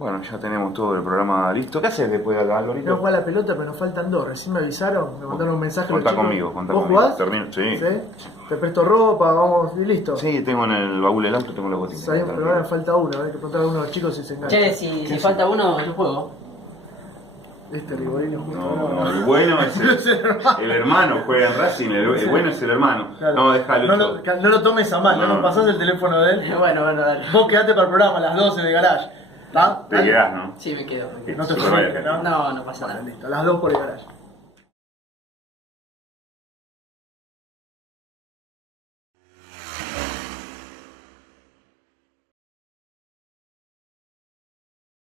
Bueno, ya tenemos todo el programa listo. ¿Qué haces después de acá, Quiero Lorito? jugar a la pelota, pero nos faltan dos. Recién me avisaron, me mandaron un mensaje. Contá los chicos. conmigo, contá ¿Vos conmigo. jugás? Termino, sí. Te presto ropa, vamos y listo. Sí, tengo en el baúl del auto, tengo los botines. Sabemos, pero ahora falta uno, hay que preguntar a uno de los chicos si se engancha. Che, si falta uno, yo juego. Este Rigorino justo No, el bueno es el hermano, juega en Racing, el bueno es el hermano. Claro. No, déjalo. No lo tomes a mal, no No. nos pasás el teléfono de él. Bueno, dale. Vos quedate para el programa a las 12 de garage. ¿Está? Te quedás, ¿no? Sí, me quedo. No te Sí, preocupes, ¿no? No, no pasa Bueno, nada. listo, a las 2 por el garage.